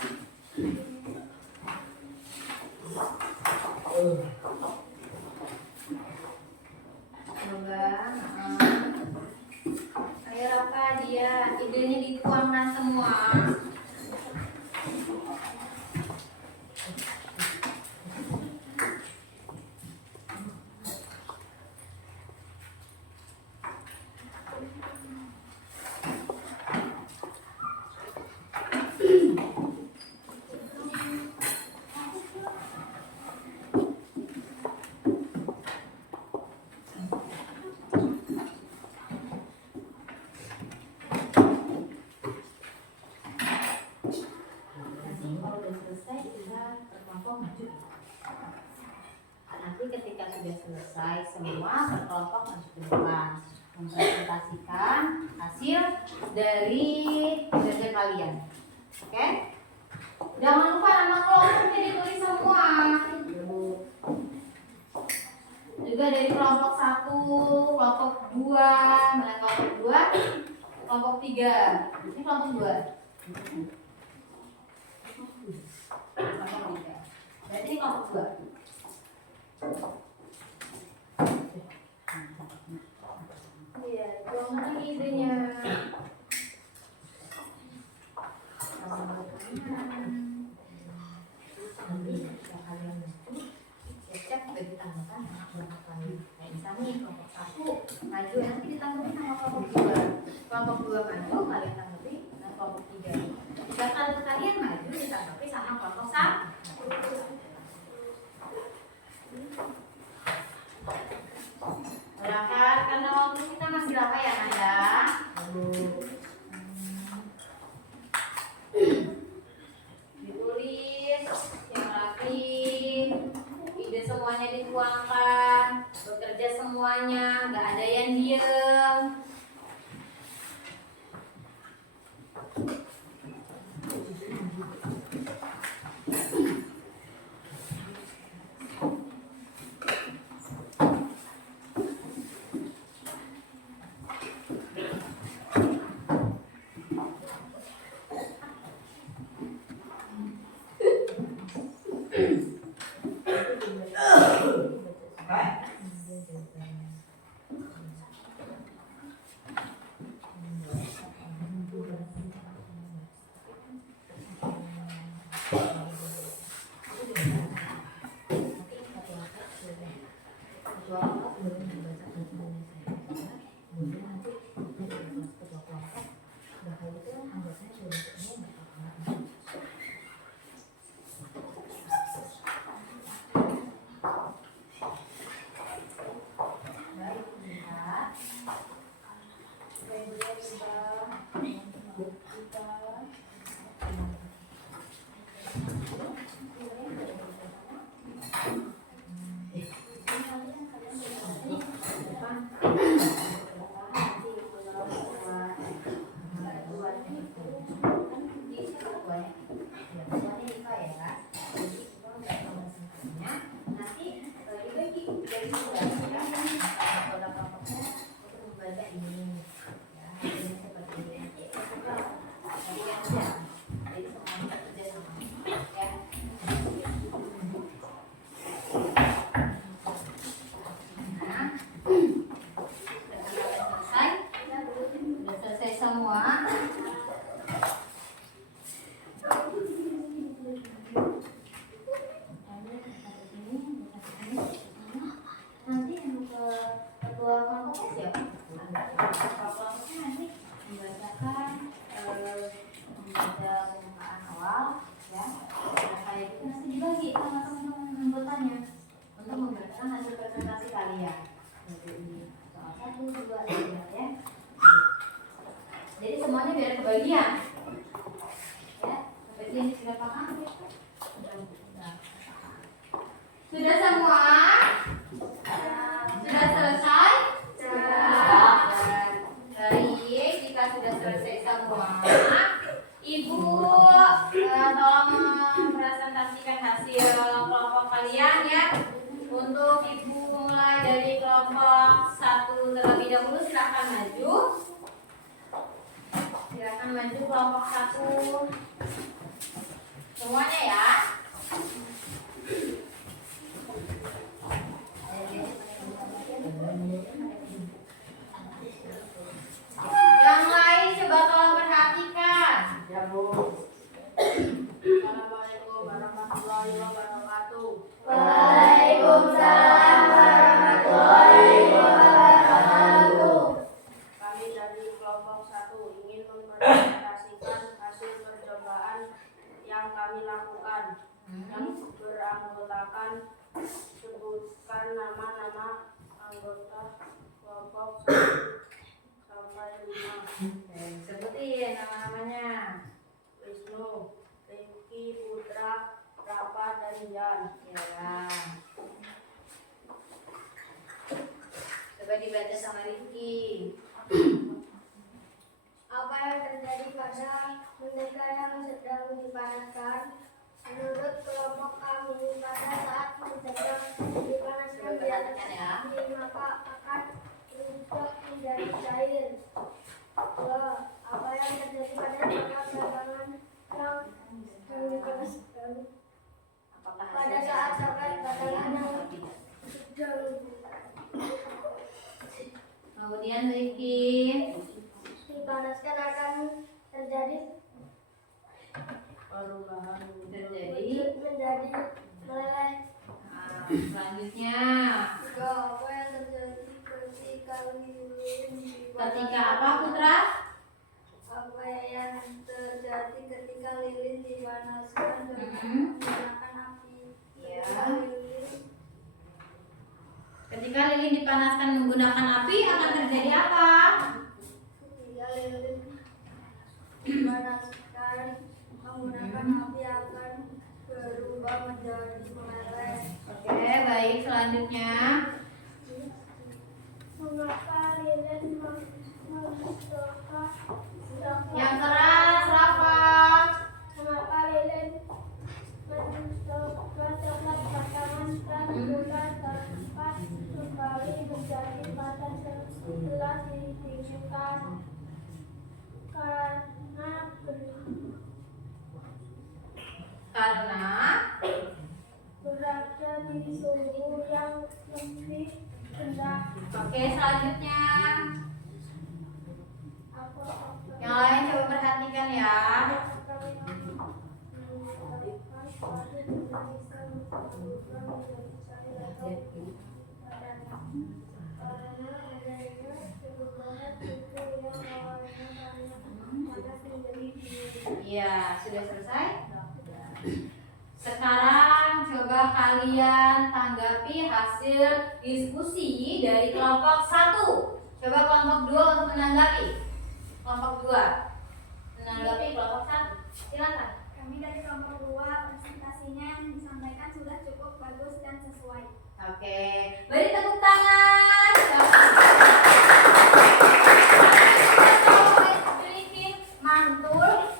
Coba, ayo Raka, dia idenya dituangkan semua. Nanti ketika sudah selesai semua berkelompok maju ke depan mempresentasikan hasil dari kerja kalian. Oke? Jangan lupa nama kelompoknya ditulis semua. Juga dari kelompok 1, kelompok 2, mana kelompok 2, kelompok 3. Ini kelompok 2. Berarti kelompok 2. Iya, tuang lagi idenya. Siap-siap sudah ditambahkan berapa kali. Nah, misalnya nih, kelompok 1 maju, nanti ditambahkan sama kelompok 2. Kelompok 2 maju, kalian tanggapi dengan kelompok 3. Jika kalian maju, ditanggapi sama kelompok 1. Silakan, karena waktu kita masih lama ya Nanda. Ditulis yang rapi, ide semuanya dituangkan, bekerja semuanya, nggak ada yang diem. Jadi semuanya biar kebagian. Ya, kebagian sudah paham? Sudah semua? Sudah selesai? Sudah. Baik, jika sudah selesai semua, Ibu tolong mempresentasikan hasil kelompok kalian ya. Untuk Ibu mulai dari kelompok 1 terlebih dahulu, silahkan maju. silakan maju kelompok 1. Semuanya ya. Yang lain coba tolong perhatikan. Assalamualaikum warahmatullahi wabarakatuh. Waalaikumsalam warahmatullahi wabarakatuh. Kami dari kelompok 1 ingin mempresentasikan hasil percobaan yang kami lakukan. Yang beranggotakan sebutkan nama-nama anggota kelompok 1 sampai 5. Oke, sebutin nama-namanya. Wisnu, Rifki, Putra, Rafa, dan Jan. Ya. Coba dibaca sama Rifki. Apa yang terjadi pada bendera yang sedang dipanaskan? Menurut kelompok kami, pada saat sedang dipanaskan di atas api, maka akan berubah menjadi cair. Apa yang terjadi pada dagangan yang sedang dipanaskan? Apakah Pada hasilnya saat seperti sampai ini dagangan yang atau tidak? sedang Kemudian Rifki. dipanaskan akan terjadi Perubahan Terjadi. wujud menjadi meleleh. Nah, selanjutnya. Apa yang terjadi ketika lilin Ketika apa Putra? Apa yang terjadi ketika lilin dipanaskan dengan Mhm. menggunakan api? Ya. Ketika lilin Ketika lilin dipanaskan menggunakan api akan terjadi apa? ketika lilin dipanaskan menggunakan api akan berubah menjadi meleleh. Oke, baik. Selanjutnya. Mengapa lilin Yang keras, Rafa. Mengapa lilin mencoba coklat batangan dan gula tanpa kembali menjadi panas setelah didinginkan? Karena Berada di suhu yang lebih rendah. Oke, selanjutnya. Apa Yang lain coba perhatikan ya. Iya, sudah selesai. Sekarang coba kalian tanggapi hasil diskusi dari kelompok 1. Coba kelompok 2 untuk menanggapi. Kelompok 2 menanggapi kelompok 1. Silakan. Kami dari kelompok 2, presentasinya yang disampaikan sudah cukup bagus dan sesuai. Oke, beri tepuk tangan. Bikin mantul.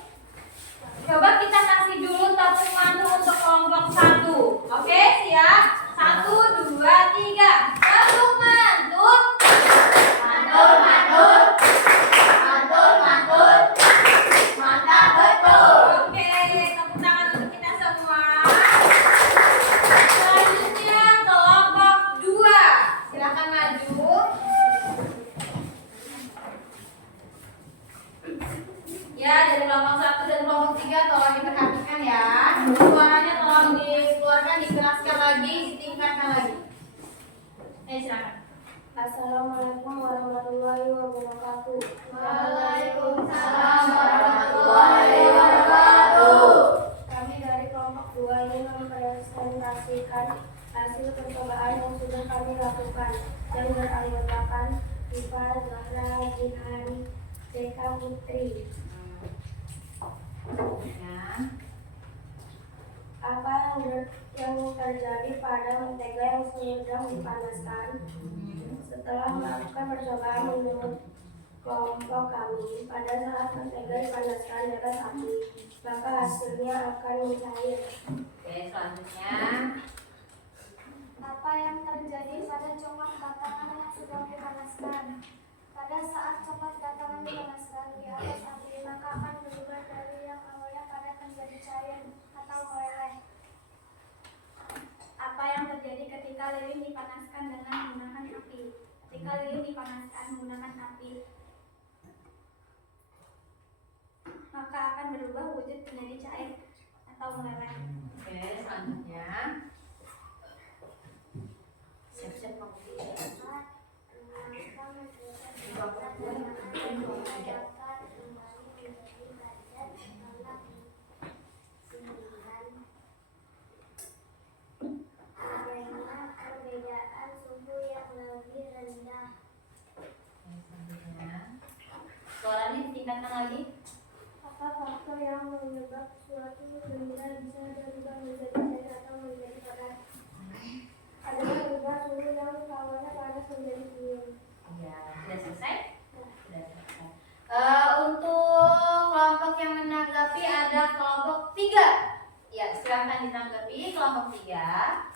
Coba kita kasih dulu tepuk mantul untuk kelompok 1. Oke, siap? 1, 2, 3. Tepuk mantul. Mantul, mantul. Mantul, mantul. Mantap betul. Oke, tepuk tangan untuk kita semua. Selanjutnya kelompok 2. Silakan maju. Ya, dari kelompok 1 dan kelompok 3 tolong diperhatikan ya. Suaranya tolong dikeluarkan, dikeraskan lagi, ditingkatkan lagi. Silakan. Assalamualaikum warahmatullahi wabarakatuh. Waalaikumsalam warahmatullahi wabarakatuh. Kami dari kelompok 2 ingin mempresentasikan hasil percobaan yang sudah kami lakukan yang beranggotakan Diva, Zahra, Jihan, Deka Putri. Ya. Apa yang terjadi pada mentega yang sedang dipanaskan? Setelah melakukan percobaan menurut kelompok kami, pada saat mentega dipanaskan di atas api, maka hasilnya akan mencair. Oke, selanjutnya. Apa yang terjadi pada coklat batangan yang sedang dipanaskan? Pada saat coklat datangan dipanaskan di atas api, maka akan berubah dari yang awalnya padat menjadi cair atau meleleh. Apa yang terjadi ketika lilin dipanaskan dengan menggunakan api? Ketika lilin dipanaskan menggunakan api, maka akan berubah wujud menjadi cair atau meleleh. Oke, selanjutnya. Siap-siap Pak. Adanya perbedaan suhu yang lebih rendah. Selanjutnya. Suaranya ditingkatkan lagi. Apa faktor yang menyebabkan suatu benda bisa berubah menjadi cair atau menjadi padat? Adalah berubah suhu yang awalnya panas menjadi dingin. Ya, sudah selesai? Sudah selesai. Untuk kelompok yang menanggapi ada kelompok 3. Ya, silakan ditanggapi kelompok 3.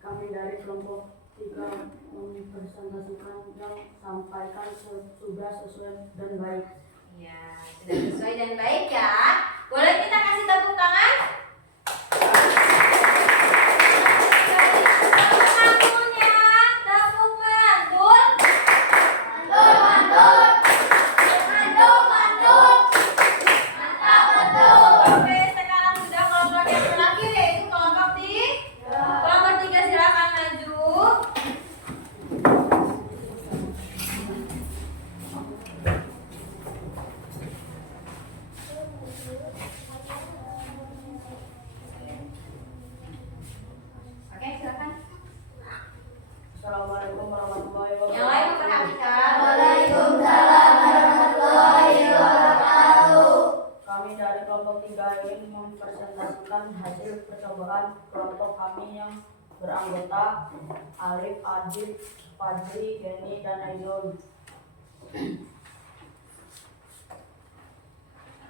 Kami dari kelompok 3 mempresentasikan yang sampaikan sudah sesuai dan baik. Ya, sudah sesuai dan baik ya. Boleh kita kasih tepuk tangan? Tepuk mantul ya, tepuk mantul. Mantul, mantul. Mantul, mantul. Mantap, mantul. Oke, sekarang sudah kelompok yang terakhir yaitu kelompok 3. Kelompok 3 silakan maju. Oke, silakan. Assalamualaikum warahmatullahi Yang wabarakatuh. lain memperhatikan. Waalaikumsalam warahmatullahi wabarakatuh. Kami dari kelompok 3 ingin mempresentasikan hasil percobaan kelompok kami yang beranggota Arif, Adit, Fadli, Geni, dan Aidon.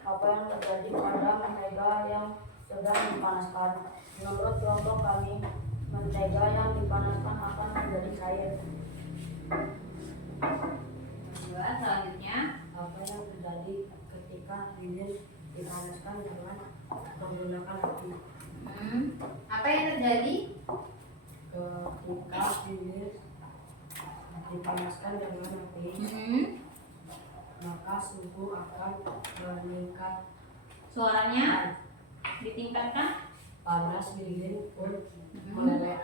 Apa yang terjadi pada mentega yang sedang dipanaskan? Menurut kelompok kami, mentega yang dipanaskan akan menjadi cair. Kedua, selanjutnya. Apa yang terjadi ketika lilin dipanaskan dengan menggunakan api? Apa yang terjadi? Ketika lilin dipanaskan dengan api, maka suhu akan meningkat. Suaranya ditingkatkan. Panas lilin pun meleleh.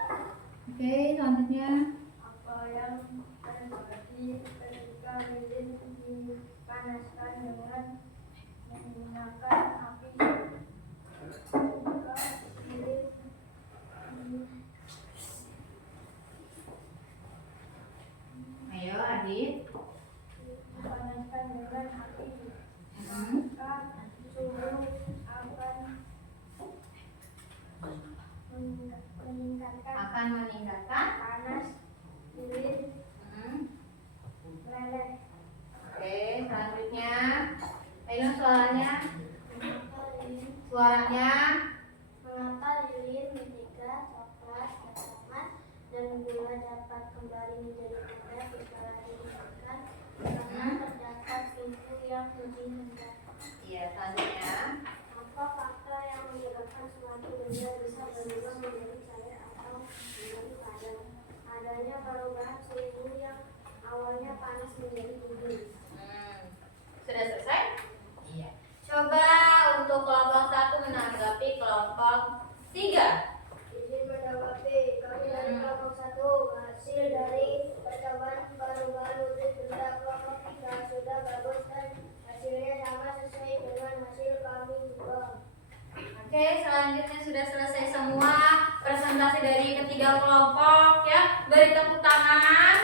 Oke, selanjutnya. Apa yang terjadi ketika lilin dipanaskan dengan menggunakan api? Ketika lilin Ayo, Adit. dipanaskan dengan api, maka suhu akan meningkatkan panas lilin meleleh. Oke, selanjutnya. Ayo, suaranya. Mengapa lilin, mentega, coklat, emas, dan gula dapat kembali menjadi padat setelah didinginkan? Karena terdapat suhu yang lebih rendah. Iya, selanjutnya. Apa faktor yang menyebabkan suatu benda bisa berubah menjadi cair atau menjadi padat? Adanya perubahan suhu yang awalnya panas menjadi dingin. Sudah selesai? Iya. Coba untuk kelompok 1 menanggapi kelompok 3. Izin menanggapi, kami dari kelompok 1 hasil dari percobaan perubahan wujud benda kelompok 3 sudah bagus dan hasilnya sama sesuai dengan hasil kami juga. Oke, selanjutnya sudah selesai semua presentasi dari ketiga kelompok ya. Beri tepuk tangan.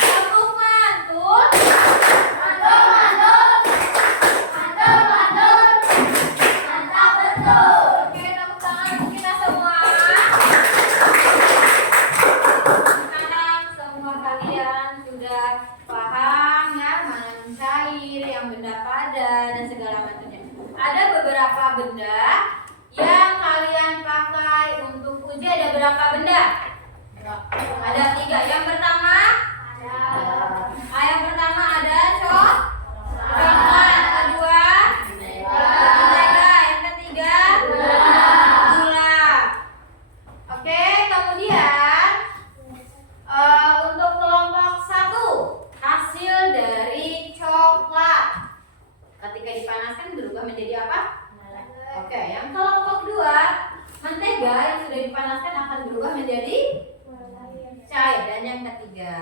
Tepuk mantul. Mantul, mantul. Mantul, mantul. Mantap betul. Oke, tepuk tangan untuk kita semua. Sekarang semua kalian sudah paham ya mana yang cair, yang benda padat dan segala macamnya. Ada beberapa benda yang kalian pakai untuk uji. Ada berapa benda? Ada 3. Yang pertama ada coklat. Kedua mentega. Yang ketiga gula. Oke, kemudian untuk kelompok 1 hasil dari coklat ketika dipanaskan berubah menjadi apa? Oke, yang kelompok 2 mentega yang sudah dipanaskan akan berubah menjadi cair. Dan yang ketiga,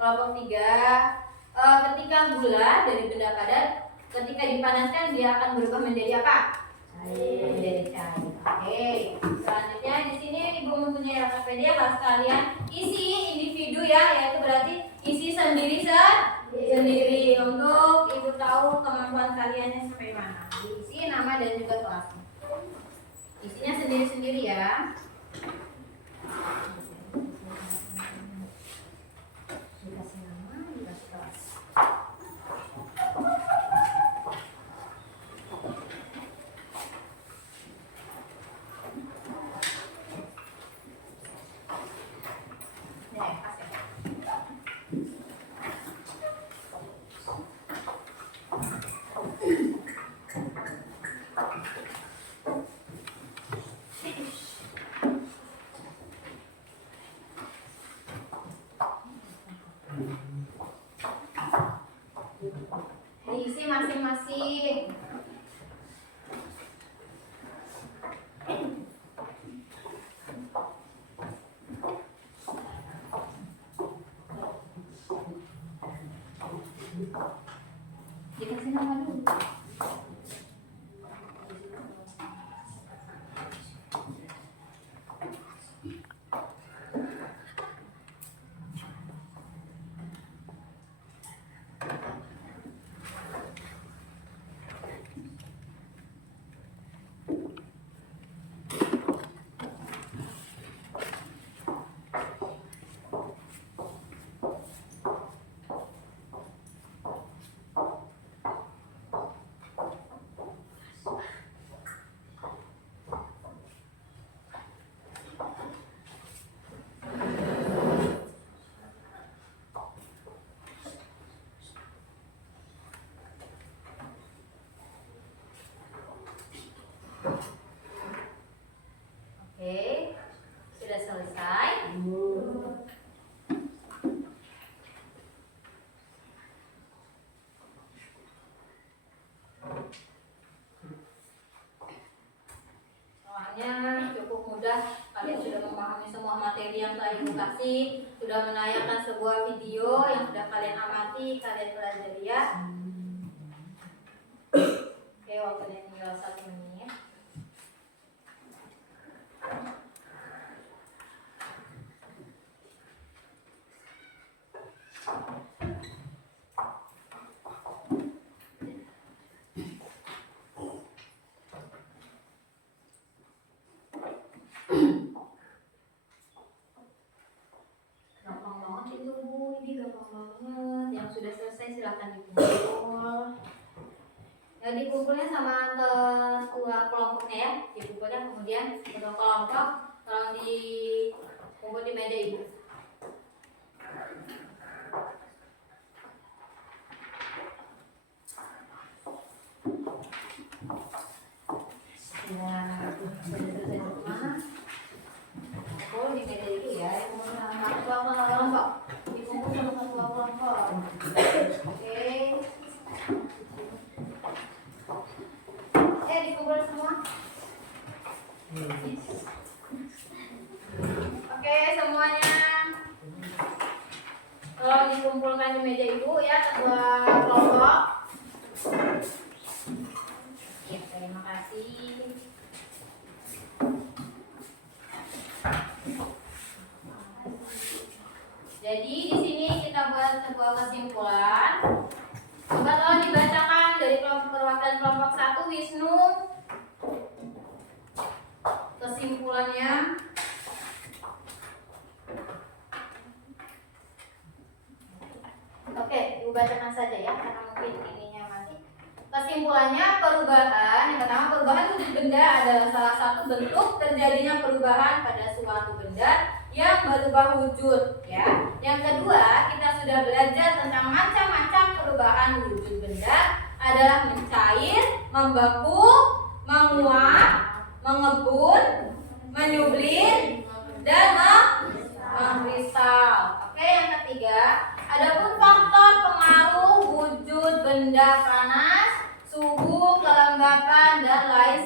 kelompok 3 ketika gula dari benda padat ketika dipanaskan dia akan berubah menjadi apa? Menjadi cair. Oke, selanjutnya di sini Ibu mempunyai Wikipedia. Kalau kalian isi individu ya, yaitu berarti isi sendiri sendiri untuk Ibu tahu kemampuan kaliannya sampai mana. Diisi nama dan juga kelasnya. Isinya sendiri-sendiri ya. Dikasih nama, dikasih kelas. Diisi masing-masing. Dikasih nama dulu. Oke, sudah selesai. Soalnya cukup mudah, kalian sudah memahami semua materi yang telah Ibu kasih, sudah menayangkan sebuah video yang sudah kalian amati, kalian pelajari ya. Oke, waktunya tinggal 1 menit. Gampang banget itu Bu, ini gampang banget. Yang sudah selesai silahkan dikumpul. Ya, dikumpulnya sama ketua kelompoknya ya, dikumpulnya kemudian ketua kelompok tolong dikumpul di meja Ibu. Ya, mana? Kumpul di meja itu ya, dikumpul sama ketua kelompok, dikumpul sama ketua kelompok. Oke. Dikumpul semua. Oke, semuanya. Tolong dikumpulkan di meja Ibu ya, ketua kelompok. Ya, terima kasih. Jadi di sini kita buat sebuah kesimpulan. Coba tolong dibacakan dari perwakilan kelompok 1 Wisnu. Kesimpulannya. Oke, Ibu bacakan saja ya, karena mungkin ininya masih. Kesimpulannya perubahan. Yang pertama, perubahan wujud benda adalah salah satu bentuk terjadinya perubahan pada suatu benda yang berubah wujud ya. Yang kedua, kita sudah belajar tentang macam-macam perubahan wujud benda adalah mencair, membeku, menguap, mengebun, menyublir, dan mengkristal. Oke, yang ketiga, adapun faktor pengaruh wujud benda panas, suhu, kelembapan, dan lain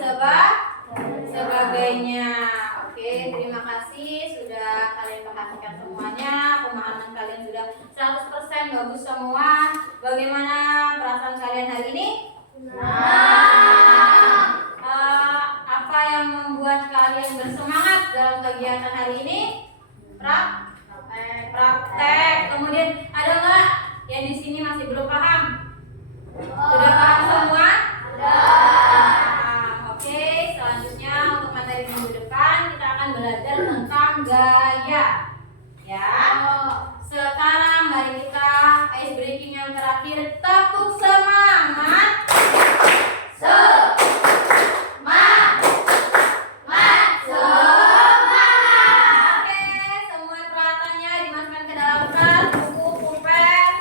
sebagainya. Oke, terima kasih sudah kalian perhatikan semuanya. Pemahaman kalian sudah 100% bagus semua. Bagaimana perasaan kalian hari ini? Apa yang membuat kalian bersemangat dalam kegiatan hari ini? Praktek. Kemudian ada nggak yang di sini masih belum paham? Sudah paham semua? Oke, selanjutnya untuk materi minggu depan kita akan belajar tentang gaya. Ya. Sekarang mari kita ice breaking yang terakhir. Tepuk semangat. Oke, semua peralatannya dimasukkan ke dalam tas, buku, pulpen.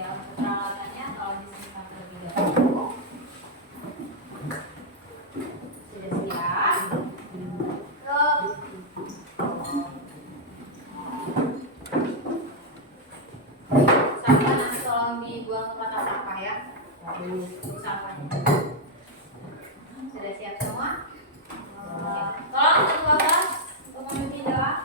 Ya, peralatannya kalau disimpan terlebih dahulu. Sudah siap? Sampah nanti tolong dibuang ke kotak sampah ya. Sampahnya. Sudah siap semua? Oke. Tolong satu bapak untuk mencuci jawab.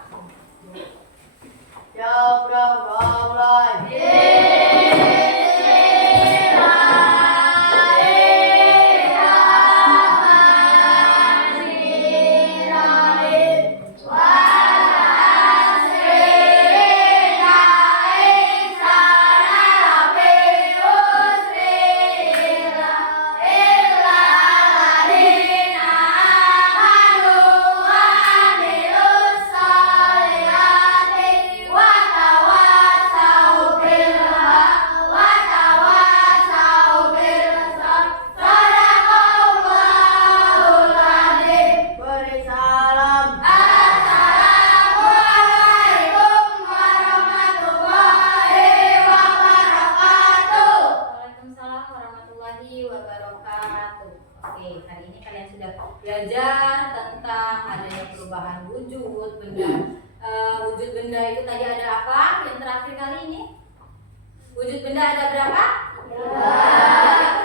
Waalaikumsalam warahmatullahi wabarakatuh. Oke, hari ini kalian sudah belajar tentang adanya perubahan wujud benda. Wujud benda itu tadi ada apa? Yang terakhir kali ini, wujud benda ada berapa? Ada